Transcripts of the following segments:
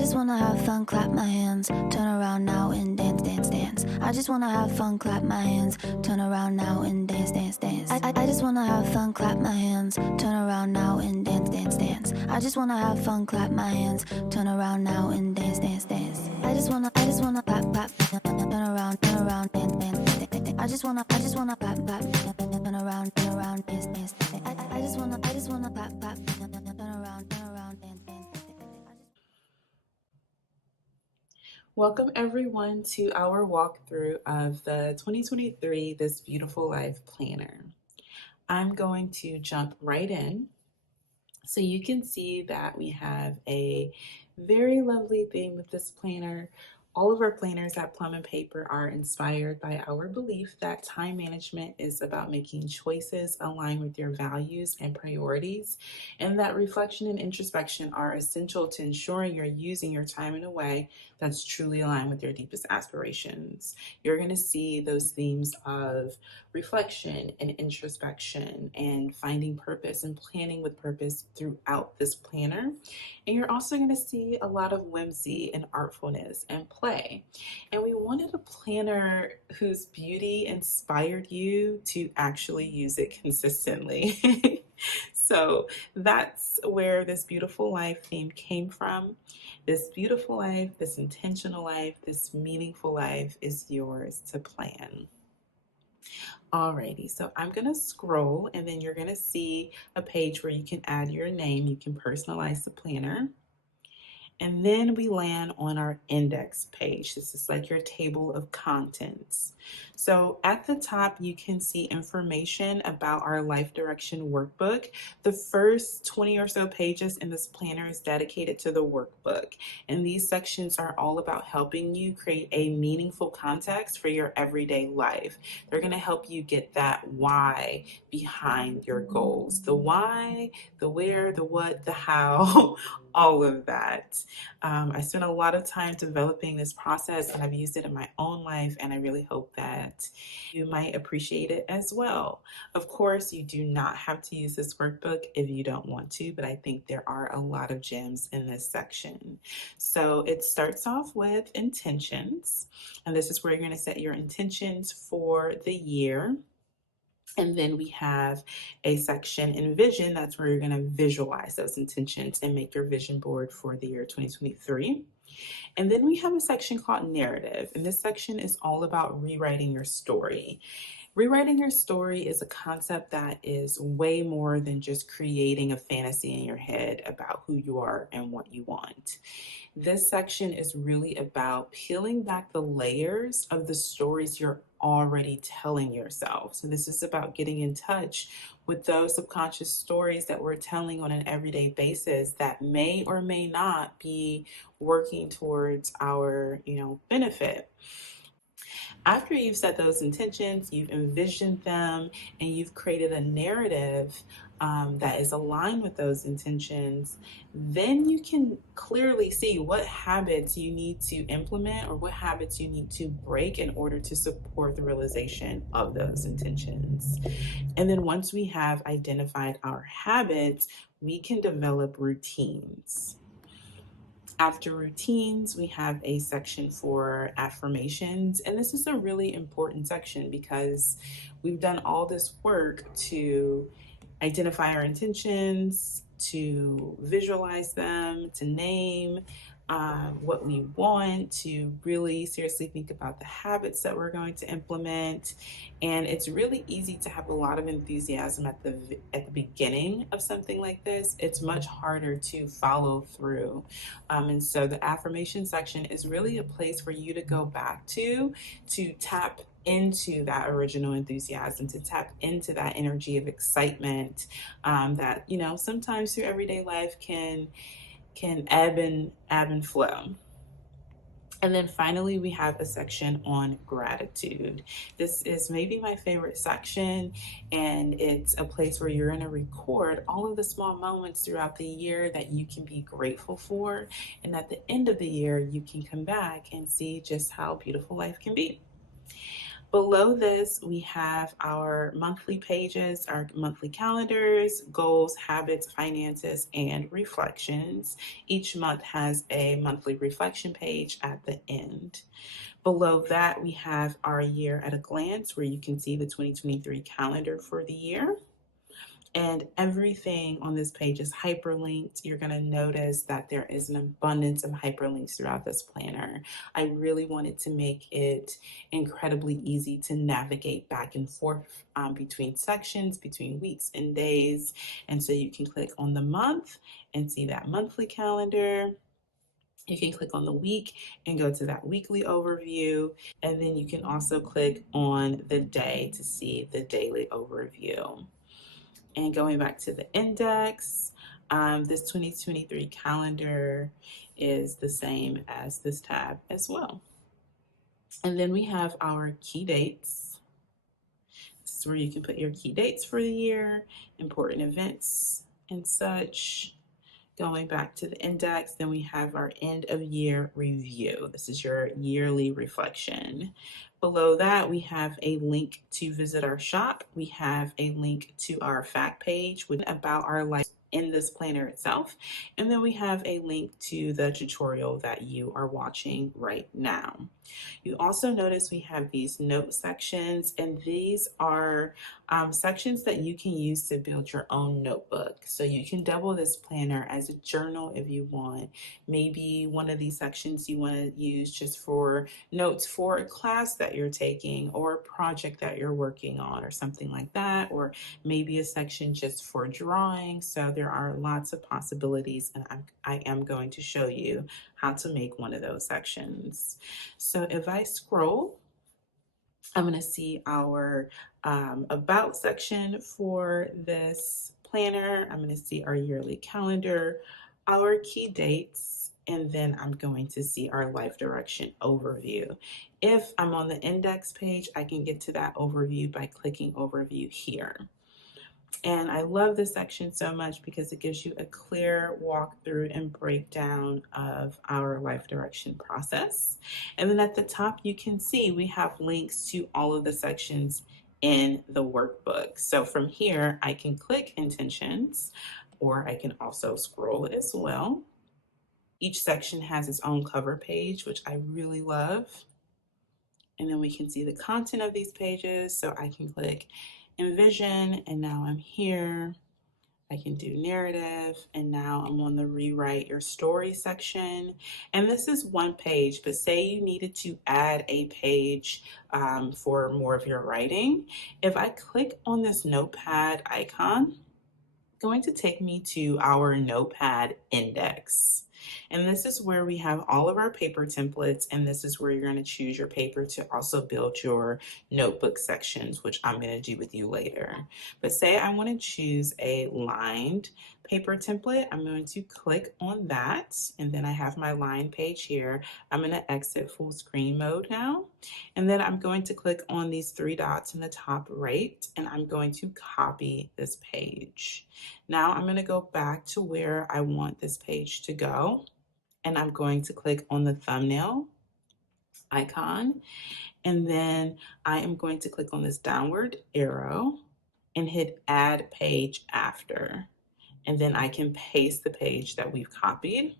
just wanna have fun, clap my hands, turn around now and dance, dance, dance. I just wanna have fun, clap my hands, turn around now and dance, dance, dance. I just wanna have fun, clap my hands, turn around now and dance, dance, dance. I just wanna have fun, clap my hands, turn around now and dance, dance, dance. I just wanna clap, clap, turn around, dance, dance, dance. I just wanna clap, clap, turn around, dance, dance, dance. I just wanna clap, clap, turn around, dance, dance, dance. Welcome everyone to our walkthrough of the 2023 This Beautiful Life Planner. I'm going to jump right in. So you can see that we have a very lovely theme with this planner. All of our planners at Plum and Paper are inspired by our belief that time management is about making choices aligned with your values and priorities, and that reflection and introspection are essential to ensuring you're using your time in a way that's truly aligned with your deepest aspirations. You're going to see those themes of reflection and introspection and finding purpose and planning with purpose throughout this planner. And you're also going to see a lot of whimsy and artfulness and play. And we wanted a planner whose beauty inspired you to actually use it consistently. So that's where this beautiful life theme came from. This beautiful life, this intentional life, this meaningful life is yours to plan. Alrighty, so I'm gonna scroll and then you're gonna see a page where you can add your name. You can personalize the planner. And then we land on our index page. This is like your table of contents. So at the top, you can see information about our life direction workbook. The first 20 or so pages in this planner is dedicated to the workbook. And these sections are all about helping you create a meaningful context for your everyday life. They're going to help you get that why behind your goals. The why, the where, the what, the how, all of that. I spent a lot of time developing this process and I've used it in my own life, and I really hope that you might appreciate it as well. Of course, you do not have to use this workbook if you don't want to, but I think there are a lot of gems in this section. So it starts off with intentions, and this is where you're going to set your intentions for the year. And then we have a section in vision. That's where you're going to visualize those intentions and make your vision board for the year 2023. And then we have a section called narrative. And this section is all about rewriting your story. Rewriting your story is a concept that is way more than just creating a fantasy in your head about who you are and what you want. This section is really about peeling back the layers of the stories you're already telling yourself. So this is about getting in touch with those subconscious stories that we're telling on an everyday basis that may or may not be working towards our, benefit. After you've set those intentions, you've envisioned them, and you've created a narrative that is aligned with those intentions, then you can clearly see what habits you need to implement or what habits you need to break in order to support the realization of those intentions. And then once we have identified our habits, we can develop routines. After routines, we have a section for affirmations. And this is a really important section because we've done all this work to identify our intentions, to visualize them, to name what we want, to really seriously think about the habits that we're going to implement. And it's really easy to have a lot of enthusiasm at the beginning of something like this. It's much harder to follow through. And so the affirmation section is really a place for you to go back to tap into that original enthusiasm, to tap into that energy of excitement that sometimes through everyday life can ebb and flow. And then finally, we have a section on gratitude. This is maybe my favorite section, and it's a place where you're going to record all of the small moments throughout the year that you can be grateful for. And at the end of the year, you can come back and see just how beautiful life can be. Below this, we have our monthly pages, our monthly calendars, goals, habits, finances, and reflections. Each month has a monthly reflection page at the end. Below that, we have our year at a glance where you can see the 2023 calendar for the year. And everything on this page is hyperlinked. You're going to notice that there is an abundance of hyperlinks throughout this planner. I really wanted to make it incredibly easy to navigate back and forth between sections, between weeks and days. And so you can click on the month and see that monthly calendar. You can click on the week and go to that weekly overview. And then you can also click on the day to see the daily overview. And going back to the index, this 2023 calendar is the same as this tab as well. And then we have our key dates. This is where you can put your key dates for the year, important events and such. Going back to the index, then we have our end of year review. This is your yearly reflection. Below that, we have a link to visit our shop. We have a link to our fact page with about our life in this planner itself. And then we have a link to the tutorial that you are watching right now. You also notice we have these note sections, and these are sections that you can use to build your own notebook. So you can double this planner as a journal if you want. Maybe one of these sections you want to use just for notes for a class that you're taking or a project that you're working on or something like that, or maybe a section just for drawing. So there are lots of possibilities, and I am going to show you how to make one of those sections. So if I scroll, I'm going to see our about section for this planner. I'm going to see our yearly calendar, our key dates, and then I'm going to see our life direction overview. If I'm on the index page, I can get to that overview by clicking overview here. And I love this section so much because it gives you a clear walkthrough and breakdown of our life direction process. And then at the top, you can see we have links to all of the sections in the workbook. So from here, I can click intentions, or I can also scroll as well. Each section has its own cover page, which I really love. And then we can see the content of these pages. So I can click envision, and now I'm here. I can do narrative, and now I'm on the rewrite your story section. And this is one page, but say you needed to add a page for more of your writing. If I click on this notepad icon, it's going to take me to our notepad index. And this is where we have all of our paper templates, and this is where you're going to choose your paper to also build your notebook sections, which I'm going to do with you later. But say I want to choose a lined paper template, I'm going to click on that, and then I have my line page here. I'm going to exit full screen mode now, and then I'm going to click on these three dots in the top right, and I'm going to copy this page. Now I'm going to go back to where I want this page to go, and I'm going to click on the thumbnail icon, and then I am going to click on this downward arrow and hit add page after, and then I can paste the page that we've copied.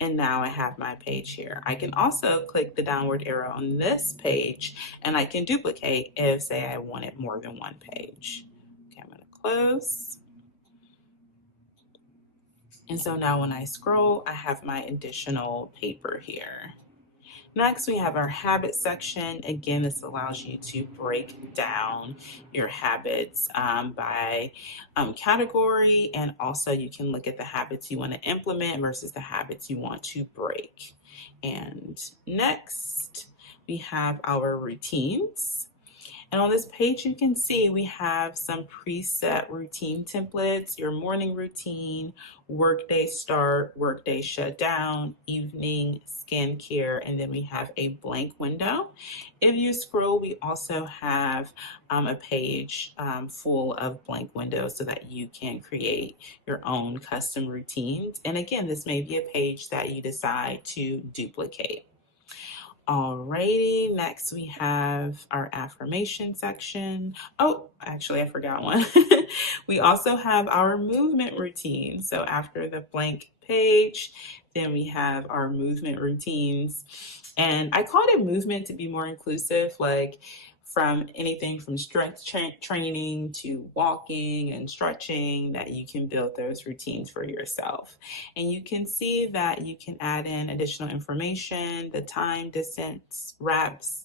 And now I have my page here. I can also click the downward arrow on this page, and I can duplicate if, say, I wanted more than one page. Okay, I'm going to close. And so now when I scroll, I have my additional paper here. Next, we have our habit section. Again, this allows you to break down your habits by category, and also you can look at the habits you want to implement versus the habits you want to break. And next, we have our routines. And on this page, you can see we have some preset routine templates: your morning routine, workday start, workday shutdown, evening, skincare, and then we have a blank window. If you scroll, we also have a page full of blank windows so that you can create your own custom routines. And again, this may be a page that you decide to duplicate. Alrighty, next we have our affirmation section. Oh, actually, I forgot one. We also have our movement routine. So after the blank page, then we have our movement routines. And I called it movement to be more inclusive, like from anything from strength training to walking and stretching, that you can build those routines for yourself. And you can see that you can add in additional information, the time, distance, reps,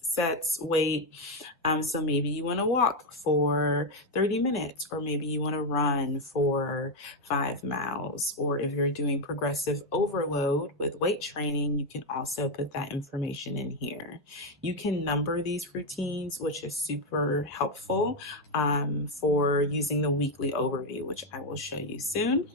sets, weight. So maybe you want to walk for 30 minutes, or maybe you want to run for 5 miles. Or if you're doing progressive overload with weight training, you can also put that information in here. You can number these routines, which is super helpful for using the weekly overview, which I will show you soon.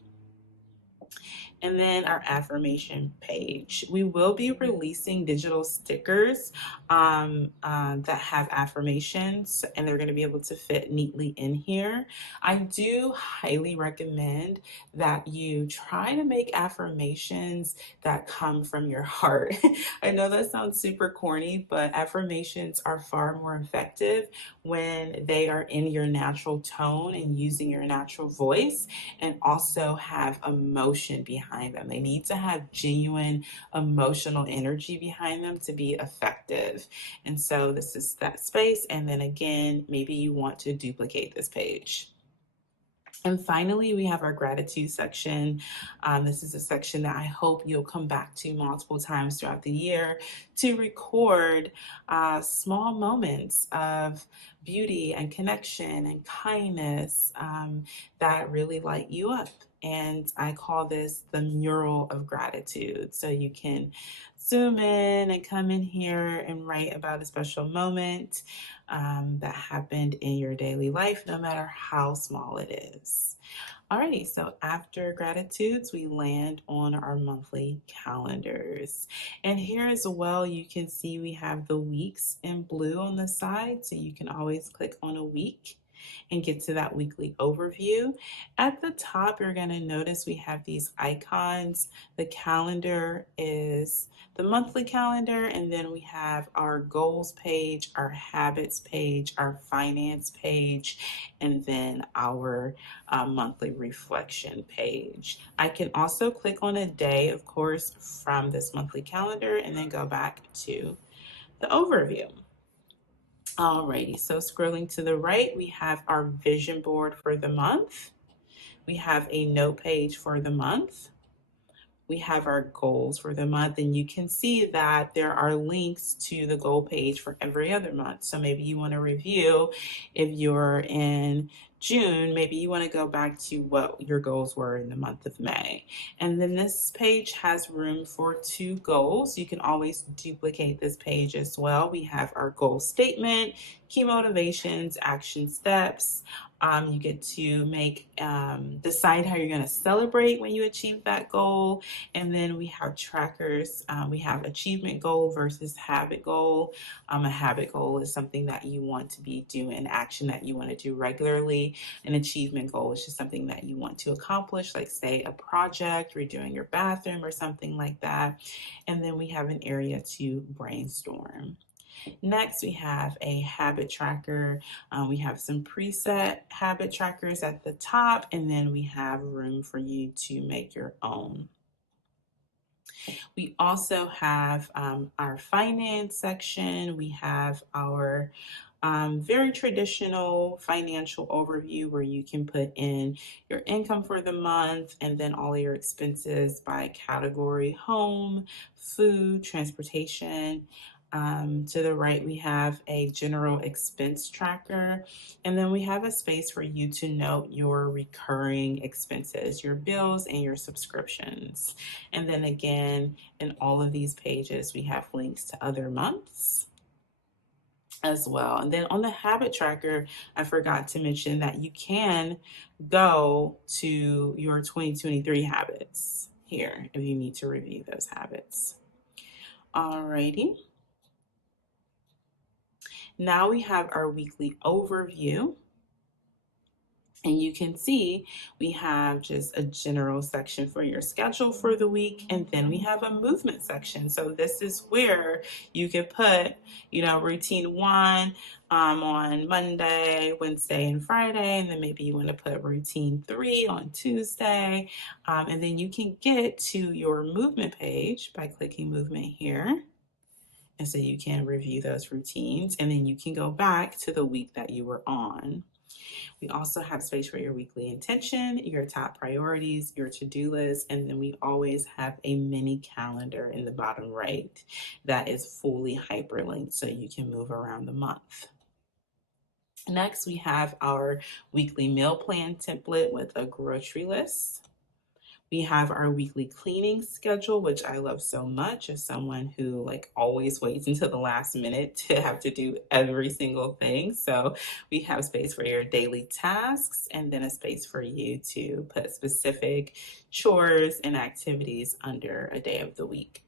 And then our affirmation page. We will be releasing digital stickers that have affirmations, and they're going to be able to fit neatly in here. I do highly recommend that you try to make affirmations that come from your heart. I know that sounds super corny, but affirmations are far more effective when they are in your natural tone and using your natural voice, and also have emotion behind them. They need to have genuine emotional energy behind them to be effective. And so this is that space. And then again, maybe you want to duplicate this page. And finally, we have our gratitude section. This is a section that I hope you'll come back to multiple times throughout the year to record small moments of beauty and connection and kindness that really light you up. And I call this the mural of gratitude. So you can zoom in and come in here and write about a special moment that happened in your daily life, no matter how small it is. Alrighty, so after gratitudes, we land on our monthly calendars. And here as well, you can see we have the weeks in blue on the side, so you can always click on a week and get to that weekly overview. At the top, you're going to notice we have these icons. The calendar is the monthly calendar, and then we have our goals page, our habits page, our finance page, and then our monthly reflection page. I can also click on a day, of course, from this monthly calendar, and then go back to the overview. Alrighty, so scrolling to the right, we have our vision board for the month. We have a note page for the month. We have our goals for the month, and you can see that there are links to the goal page for every other month. So maybe you want to review, if you're in June, maybe you want to go back to what your goals were in the month of May. And then this page has room for 2 goals. You can always duplicate this page as well. We have our goal statement, key motivations, action steps. You get to decide how you're going to celebrate when you achieve that goal. And then we have trackers. We have achievement goal versus habit goal. A habit goal is something that you want to be doing, action that you want to do regularly. An achievement goal is just something that you want to accomplish, like say a project, redoing your bathroom or something like that. And then we have an area to brainstorm. Next, we have a habit tracker. We have some preset habit trackers at the top, and then we have room for you to make your own. We also have our finance section. We have our very traditional financial overview where you can put in your income for the month and then all of your expenses by category: home, food, transportation. To the right, we have a general expense tracker, and then we have a space for you to note your recurring expenses, your bills, and your subscriptions. And then again, in all of these pages, we have links to other months as well. And then on the habit tracker, I forgot to mention that you can go to your 2023 habits here if you need to review those habits. Alrighty. Now we have our weekly overview. And you can see we have just a general section for your schedule for the week, and then we have a movement section. So this is where you can put, routine one on Monday, Wednesday, and Friday, and then maybe you want to put routine 3 on Tuesday. And then you can get to your movement page by clicking movement here. And so you can review those routines, and then you can go back to the week that you were on. We also have space for your weekly intention, your top priorities, your to-do list, and then we always have a mini calendar in the bottom right that is fully hyperlinked so you can move around the month. Next, we have our weekly meal plan template with a grocery list. We have our weekly cleaning schedule, which I love so much as someone who always waits until the last minute to have to do every single thing. So we have space for your daily tasks and then a space for you to put specific chores and activities under a day of the week.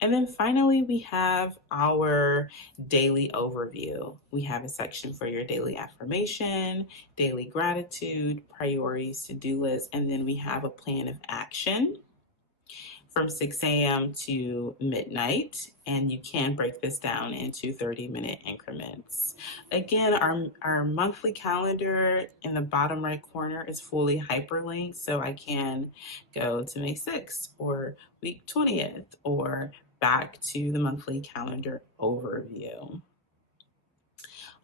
And then finally, we have our daily overview. We have a section for your daily affirmation, daily gratitude, priorities, to-do list, and then we have a plan of action from 6 a.m. to midnight, and you can break this down into 30-minute increments. Again, our monthly calendar in the bottom right corner is fully hyperlinked, so I can go to May 6th or week 20th or back to the monthly calendar overview.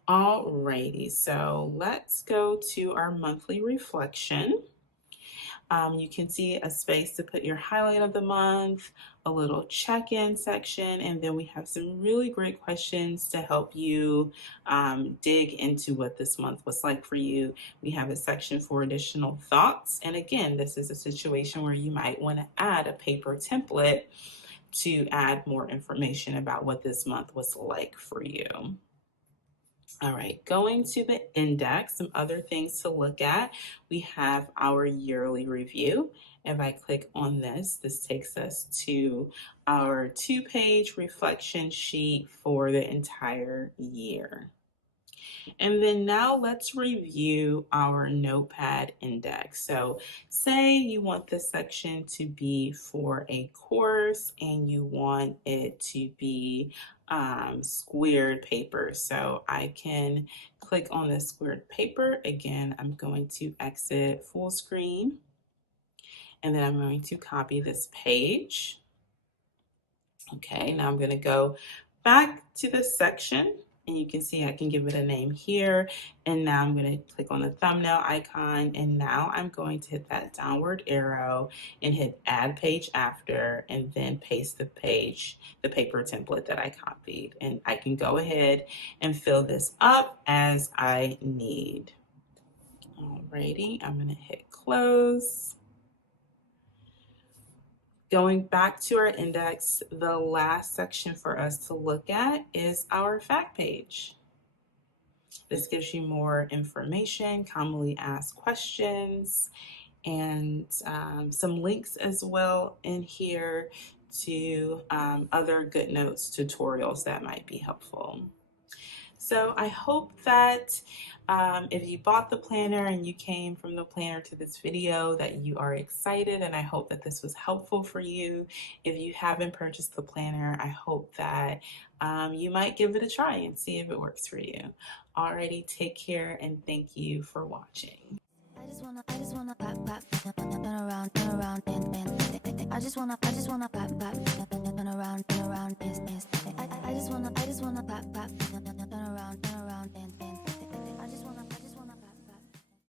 Alrighty, so let's go to our monthly reflection. You can see a space to put your highlight of the month, a little check-in section, and then we have some really great questions to help you dig into what this month was like for you. We have a section for additional thoughts. And again, this is a situation where you might want to add a paper template to add more information about what this month was like for you. All right, going to the index, some other things to look at. We have our yearly review. If I click on this, this takes us to our 2-page reflection sheet for the entire year. And then now let's review our notepad index. So say you want this section to be for a course and you want it to be squared paper. So I can click on the squared paper. Again, I'm going to exit full screen and then I'm going to copy this page. Okay, now I'm going to go back to the section and you can see I can give it a name here. And now I'm going to click on the thumbnail icon. And now I'm going to hit that downward arrow and hit add page after, and then paste the paper template that I copied. And I can go ahead and fill this up as I need. Alrighty, I'm going to hit close. Going back to our index, the last section for us to look at is our fact page. This gives you more information, commonly asked questions, and some links as well in here to other GoodNotes tutorials that might be helpful. So I hope that if you bought the planner and you came from the planner to this video, that you are excited, and I hope that this was helpful for you. If you haven't purchased the planner, I hope that you might give it a try and see if it works for you. Alrighty, take care and thank you for watching. I just wanna clap, clap, turn around, dance, dance, dance. I just wanna clap, clap.